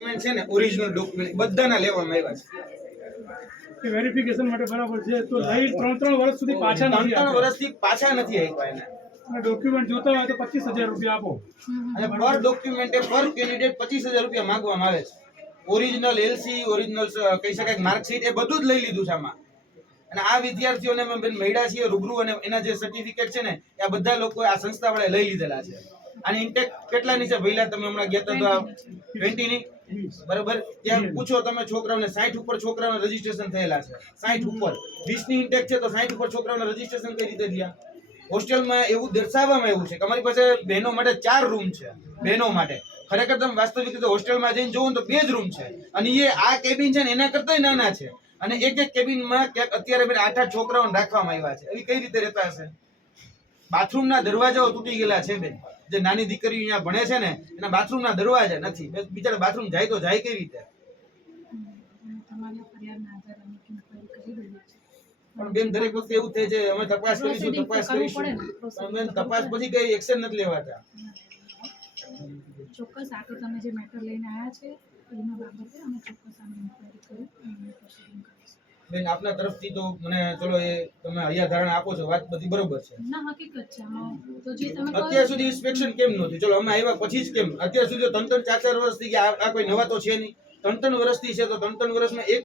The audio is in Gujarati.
ડોક્યુમેન્ટ છે ને ઓરિજિનલ ડોક્યુમેન્ટ બધાના લેવામાં આવ્યા છે વેરિફિકેશન માટે બરાબર છે તો લઈ 3 વર્ષ સુધી પાછા નથી 3 વર્ષથી પાછા નથી આપ્યા એને અને ડોક્યુમેન્ટ જોતા હોય તો 25,000 રૂપિયા આપો અને પર ડોક્યુમેન્ટે પર કેન્ડિડેટ 25,000 રૂપિયા માંગવામાં આવે છે ઓરિજિનલ એલસી ઓરિજિનલ કહી શકાય માર્કશીટ એ બધું જ લઈ લીધું છે આમાં અને આ વિદ્યાર્થીઓને અમે બેન મળ્યા છીએ રૂબરૂ અને એના જે સર્ટિફિકેટ છે ને એ આ બધા લોકો આ સંસ્થા વાળા લઈ લીધેલા છે અને ઇન્ટેક કેટલાની છે ભઈલા તમે હમણાં ગયા હતા તો 20 ની બરાબર ત્યાં પૂછો તમે છોકરાઓને 60 ઉપર છોકરાઓના રજીસ્ટ્રેશન થયેલા છે 60 ઉપર 20 ની ઇન્ટેક છે તો 60 ઉપર છોકરાઓના રજીસ્ટ્રેશન કઈ રીતે થયા હોસ્ટેલમાં એવું દર્શાવવામાં આવ્યું છે કે અમારી પાસે બહેનો માટે 4 રૂમ છે બહેનો માટે ખરેખર તમે વાસ્તવિક રીતે હોસ્ટેલમાં જઈને જોવો તો 2 જ રૂમ છે અને એ આ કેબિન છે ને એના કરતાંય નાના છે અને એક કેબિનમાં ક્યાંક અત્યારે 8 છોકરાઓને રાખવામાં આવ્યા છે એવી કઈ રીતે રહેતા હશે બાથરૂમના દરવાજાઓ તૂટી ગયેલા છે બેન જે નાની દીકરીઓ અહીંયા ભણે છે ને એના બાથરૂમના દરવાજા નથી બિચારા બાથરૂમ જાય તો જાય કઈ રીતે પણ બેન દરેક વખતે એવું થાય છે અમે તપાસ કરીશું બેન તપાસ પછી કઈ એક્શન નથી લેવાતા ચોક્કસ આ તો તમે જે મેટર લઈને આવ્યા છે એના બાબતે અમે ચોક્કસ આને ઇન્ક્વાયરી કરી બેન આપના તરફથી તો મને ચલો એ તમે હૈયા ધારણા આપો છો વાત બધી બરોબર છે ના હકીકત છે આમાં તો જે તમે અત્યાર સુધી ઇન્સ્પેક્શન કેમ નહોતી ચલો અમે આવ્યા પછી જ કેમ અત્યાર સુધી 3-4 વર્ષથી આ કોઈ નવા તો છે નહીં 3 વર્ષથી છે તો 3 વર્ષમાં એક